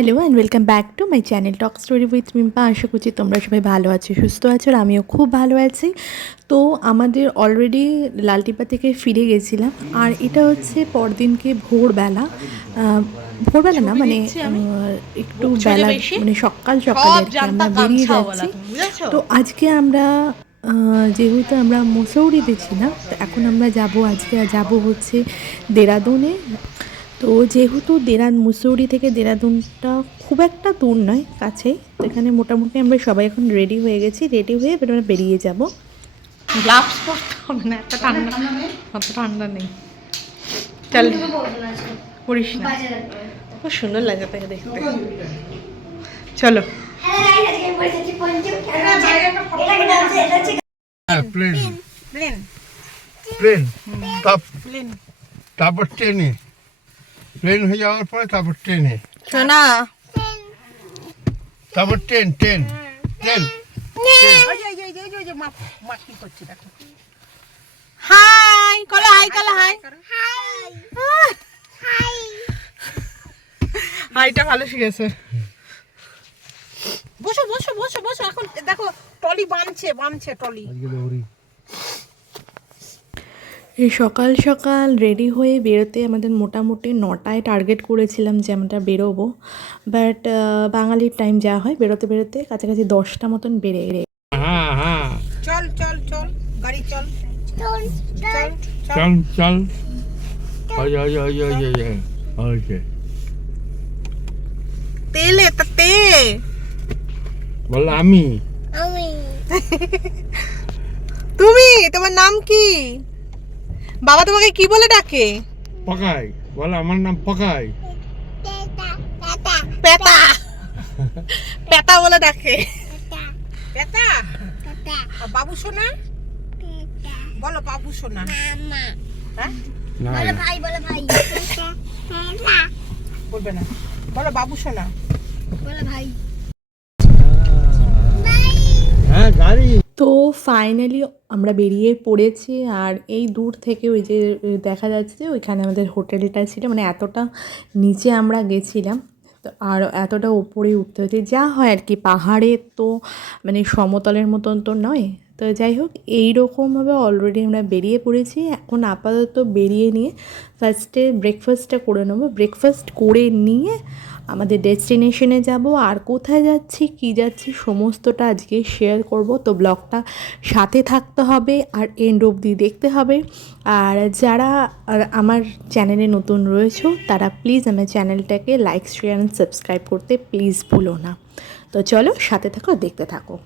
Hello and welcome back to my channel talk story with Mimpa. আশা করছি তোমরা সবাই ভালো আছো, সুস্থ আছো, আর আমিও খুব ভালো আছি। তো আমাদের অলরেডি লালটিপা থেকে ফিরে গেছিলাম, আর এটা হচ্ছে পরদিনকে ভোরবেলা। ভোরবেলা না, মানে একটু বেলা, মানে সকাল সকালে আর কি আমরা বেরিয়ে যাচ্ছি। তো আজকে আমরা যেহেতু আমরা মুসৌরিতে ছিলাম, তো এখন আমরা আজকে যাব হচ্ছে দেরাদুনে। তো যেহেতু মুসৌরি থেকে দেরাদুনটা খুব একটা দূর নয়, কাছেই। তো এখানে মোটামুটি আমরা সবাই এখন রেডি হয়ে গেছি, রেডি হয়ে এবার আমরা বেরিয়ে যাব। গ্লাভস পরতে হবে না, এত ঠান্ডা, অত ঠান্ডা নেই। চল, করিস না, খুব সুন্দর লাগে তাকে দেখতে। চলো। তারপর ট্রেনে, প্লেন হয়ে যাওয়ার পরে তারপর ট্রেনে, শোনা, তারপর ট্রেন ট্রেন ট্রেন। হাই কলো, হাই কলো, হাই হাইটা ভালো শিখেছে। বসো বসো বসো বসো, এখন দেখো টলি বানছে টলি। এই সকাল সকাল রেডি হয়ে বেরোতে আমাদের মোটামুটি 9টায় টার্গেট করেছিলাম যে আমরা বেরোবো, বাট বাঙালির টাইম যা হয়, বেরোতে বেরোতে কাছাকাছি 10টা মতন বেড়ে গেছে। চল চল চল, গাড়ি চল চল চল চল চল। তেলে তে বল আমি, তুমি, তোমার নাম কি? বাবা তোমাকে কি বলে ডাকে? পকাই। বল আমার নাম পকাই। পেতা পেতা বলে ডাকে। পেতা। আর বাবু সোনা বলো, বাবু সোনা। হ্যাঁ বলো ভাই, বলো ভাই। বলবে না, বলো বাবু সোনা। বলো ভাই। হ্যাঁ গাড়ি। তো ফাইনালি আমরা বেরিয়ে পড়েছি, আর এই দূর থেকে ওই যে দেখা যাচ্ছে ওইখানে আমাদের হোটেলটা ছিল, মানে এতটা নিচে আমরা গেছিলাম। তো আর এতটা উপরে উঠতে হয়েছে, যা হয় আর কি, পাহাড়ে তো মানে সমতলের মতন তো নয়। তো যাই হোক, এইরকমভাবে অলরেডি আমরা বেরিয়ে পড়েছি। এখন আপাতত বেরিয়ে নিয়ে ফার্স্টে ব্রেকফাস্টটা করে নেবো। ব্রেকফাস্ট করে নিয়ে আমাদের ডেস্টিনেশনে যাব, আর কোথায় যাচ্ছি, কী যাচ্ছি, সমস্তটা আজকে শেয়ার করব। তো ব্লগটা সাথে থাকতে হবে আর এন্ড অবধি দেখতে হবে। আর যারা আমার চ্যানেলে নতুন রয়েছে তারা প্লিজ আমার চ্যানেলটাকে লাইক, শেয়ার অ্যান্ড সাবস্ক্রাইব করতে প্লিজ ভুলো না। তো চলো, সাথে থাকো, দেখতে থাকো।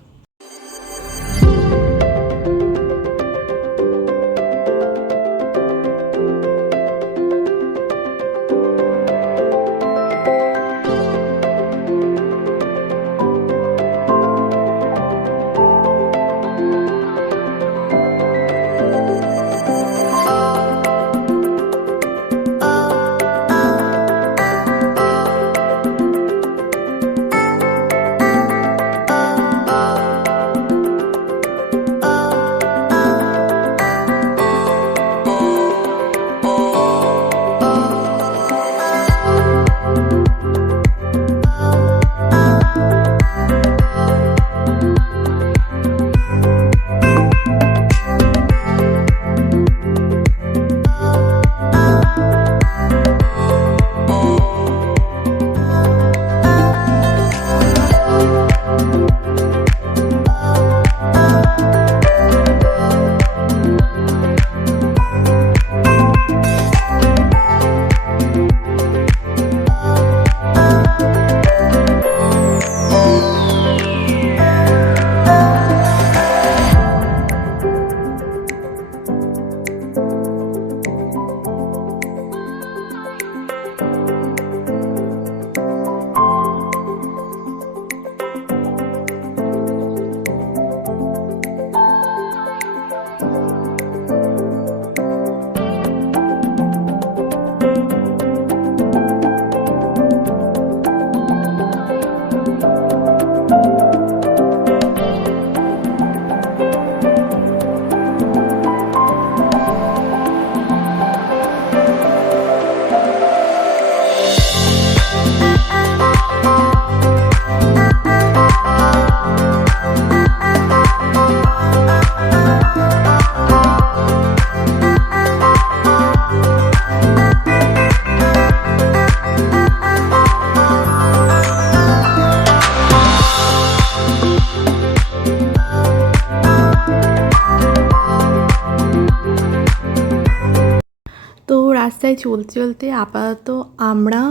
রাস্তায় চলতে চলতে আপাতত আমরা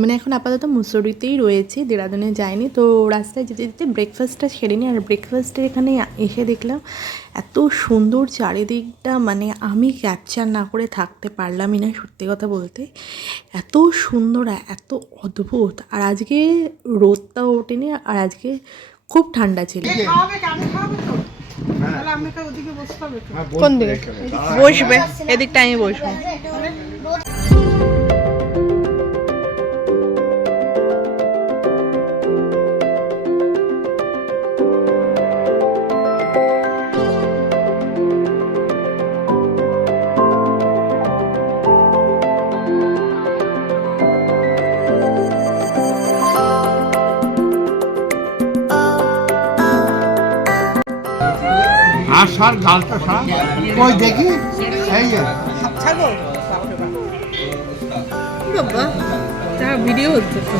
মানে এখন আপাতত মুসৌরিতেই রয়েছি, দেরাদুনে যাইনি। তো রাস্তায় যেতে যেতে ব্রেকফাস্টটা সেরে নিই। আর ব্রেকফাস্টের এখানে এসে দেখলাম এত সুন্দর চারিদিকটা, মানে আমি ক্যাপচার না করে থাকতে পারলামই না সত্যি কথা বলতে। এত সুন্দর, এত অদ্ভুত। আর আজকে রোদটাও ওঠেনি, আর আজকে খুব ঠান্ডা ছিল। কোন দিকে বসবে? এদিকটা আমি বসবো। আর সার গালটা সার ওই দেখি এই যে ছাড়বো বাবা, তার ভিডিও হচ্ছে তো।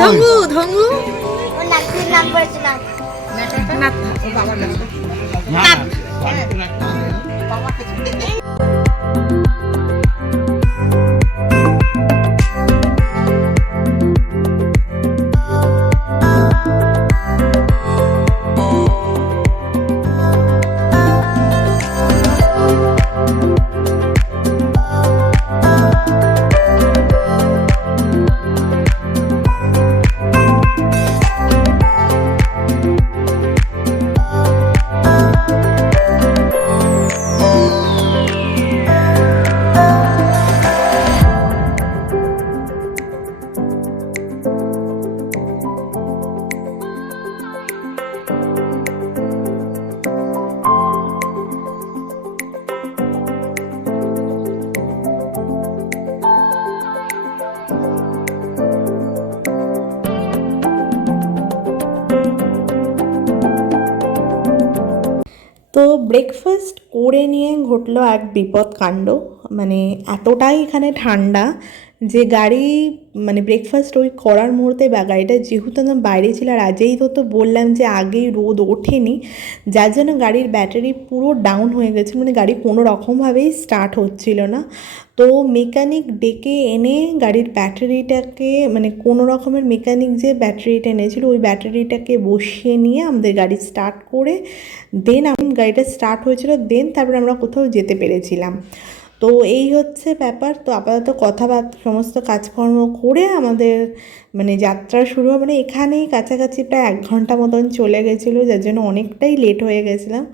ধঙ্গু ধঙ্গু ওর নাতির নাম পড়েছিলাম। নাত, ও বাবার নাম। তো ব্রেকফাস্ট করে নিয়ে ঘটলো এক বিপদ কাণ্ড। মানে এতটাই এখানে ঠান্ডা যে গাড়ি, মানে ব্রেকফাস্ট ওই করার মুহূর্তে বা গাড়িটা যেহেতু একদম বাইরে ছিল, আর আজই তো বললাম যে আগেই রোদ ওঠেনি, যার জন্য গাড়ির ব্যাটারি পুরো ডাউন হয়ে গেছে। মানে গাড়ি কোনো রকমভাবেই স্টার্ট হচ্ছিল না। তো মেকানিক ডেকে এনে গাড়ির ব্যাটারিটাকে, মানে কোনো রকমের মেকানিক যে ব্যাটারিটা এনেছিল ওই ব্যাটারিটাকে বসিয়ে নিয়ে আমাদের গাড়ি স্টার্ট করে দেন গাড়িটা স্টার্ট হয়েছিল, দেন তারপরে আমরা কোথাও যেতে পেরেছিলাম। তো এই হচ্ছে ব্যাপার। তো আপাতত কথাবার্তা সমস্ত কাজকর্ম করে আমাদের মানে যাত্রা শুরু হবে। মানে এখানেই কাছাকাছি প্রায় 1 ঘন্টা মতন চলে গেছিলো, যার জন্য অনেকটাই লেট হয়ে গেছিলাম।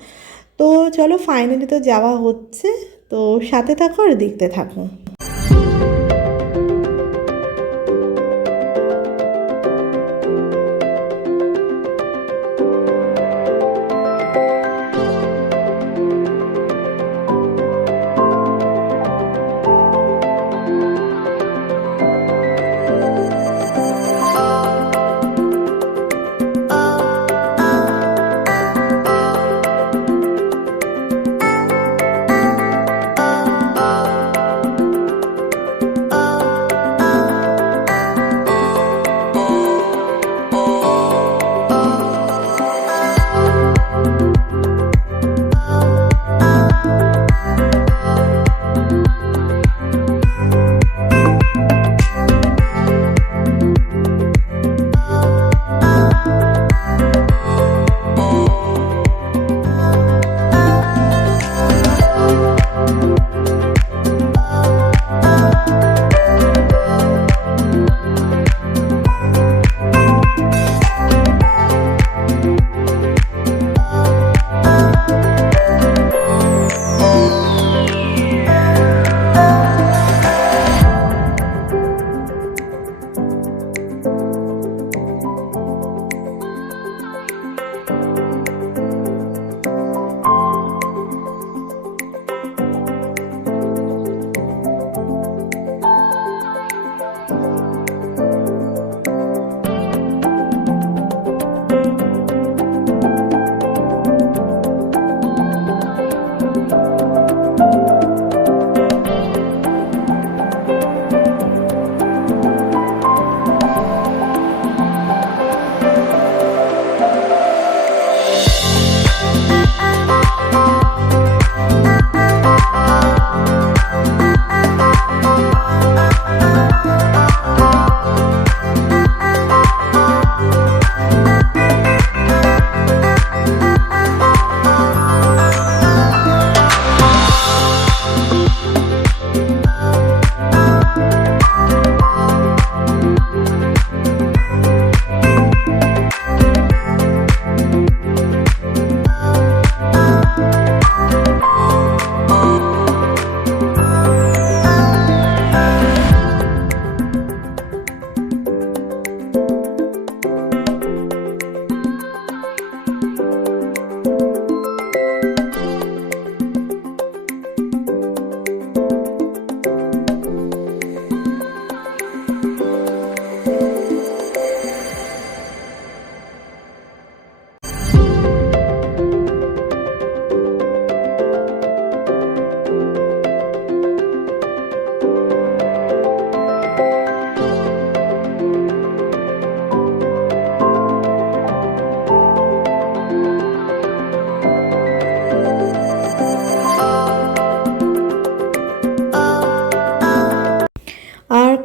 তো চলো ফাইনালি তো যাওয়া হচ্ছে, তো সাথে থাকো আর দেখতে থাকো।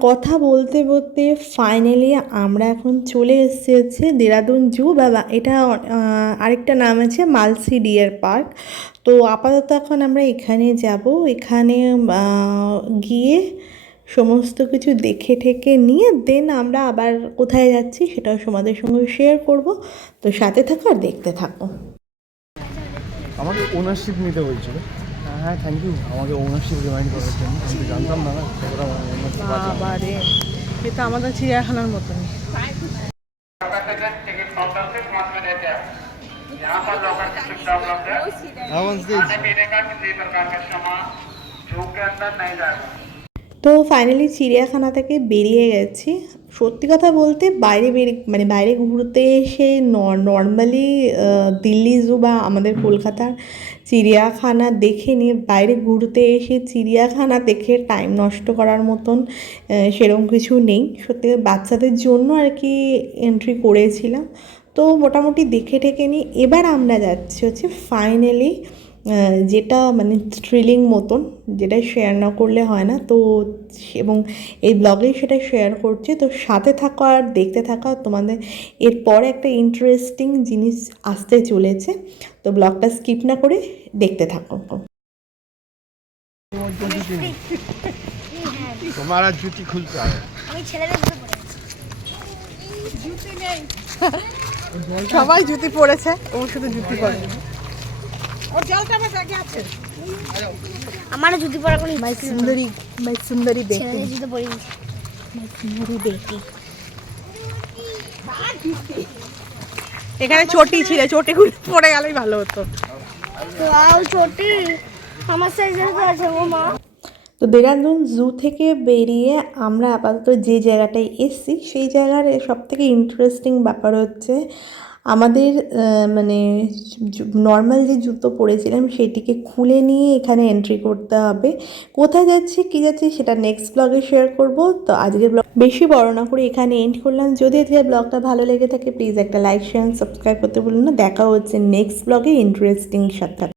কথা বলতে বলতে ফাইনালি আমরা এখন চলে এসেছি হচ্ছে দেরাদুন জু এটা আরেকটা নাম আছে মালসি ডিয়ার পার্ক। তো আপাতত এখন আমরা এখানে যাব, এখানে গিয়ে সমস্ত কিছু দেখে ঠেকে নিয়ে দেন আমরা আবার কোথায় যাচ্ছি সেটাও তোমাদের সঙ্গে শেয়ার করব। তো সাথে থাকো আর দেখতে থাকো। আমাকে ওনারশিপ নিতে বলছিল। হ্যাঁ থ্যাংক ইউ আমাকে ওনারশিপ রিমাইন্ড করার জন্য। আমি তো জানতাম না কতটা ownership আছে। বাবা রে, এটা আমাদের চিড়িয়াখানার মতন। टिकट काउंटर से 5 मिनट है। यहाँ पर लॉकर की सुविधा उपलब्ध है। खाने पीने का किसी प्रकार का सामान जू के अंदर नहीं जाएगा। তো ফাইনালি চিড়িয়াখানা থেকে বেরিয়ে গেছি। সত্যি কথা বলতে বাইরে ঘুরতে এসে নর্মালি দিল্লি জু বা আমাদের কলকাতার চিড়িয়াখানা দেখে নিয়ে বাইরে ঘুরতে এসে চিড়িয়াখানা দেখে টাইম নষ্ট করার মতন সেরকম কিছু নেই। সত্যি বাচ্চাদের জন্য আর কি এন্ট্রি করেছিলাম। তো মোটামুটি দেখে ঠেকে নিই। এবার আমরা যাচ্ছি হচ্ছে ফাইনালি যেটা মানে থ্রিলিং মতন, যেটা শেয়ার না করলে হয় না। তো এবং এই ব্লগেই সেটা শেয়ার করছি। তো সাথে থাকো আর দেখতে থাকো, তোমাদের এরপরে একটা ইন্টারেস্টিং জিনিস আসতে চলেছে। তো ব্লগটা স্কিপ না করে দেখতে থাকো। तुम्हारा जूती खुलता है। আমি ছেলেদের জুতো পরে আছি। সবাই জুতি পরেছে, ও শুধু জুতি পরে। ওর জলটা আমার ব্যাগে আছে। আমারও জুতো পরা কোনো মাই সুন্দরী বেটি। ছেলেদের জুতো পরে নিয়েছি। সুন্দরী বেটি। এখানে চটি ছিল, চটিগুলো পড়ে গেলেই ভালো হতো। ওয়াও ছোটি, আমার সাইজের তো আছে গো মা। তো দেরাদুন জু থেকে বেরিয়ে আমরা আপাতত যে জায়গাটায় এসেছি সেই জায়গার সবথেকে ইন্টারেস্টিং ব্যাপার হচ্ছে আমাদের মানে নর্মাল যে জুতো পরেছিলাম সেটিকে খুলে নিয়ে এখানে এন্ট্রি করতে হবে। কোথায় যাচ্ছি কী যাচ্ছি সেটা নেক্সট ব্লগে শেয়ার করব। তো আজকের ব্লগ বেশি বড় না করে এখানে এন্ড করলাম। যদি আজকের ব্লগটা ভালো লেগে থাকে প্লিজ একটা লাইক শেয়ার সাবস্ক্রাইব করতে ভুলুন না। দেখা হচ্ছে নেক্সট ব্লগে ইন্টারেস্টিং সাথে।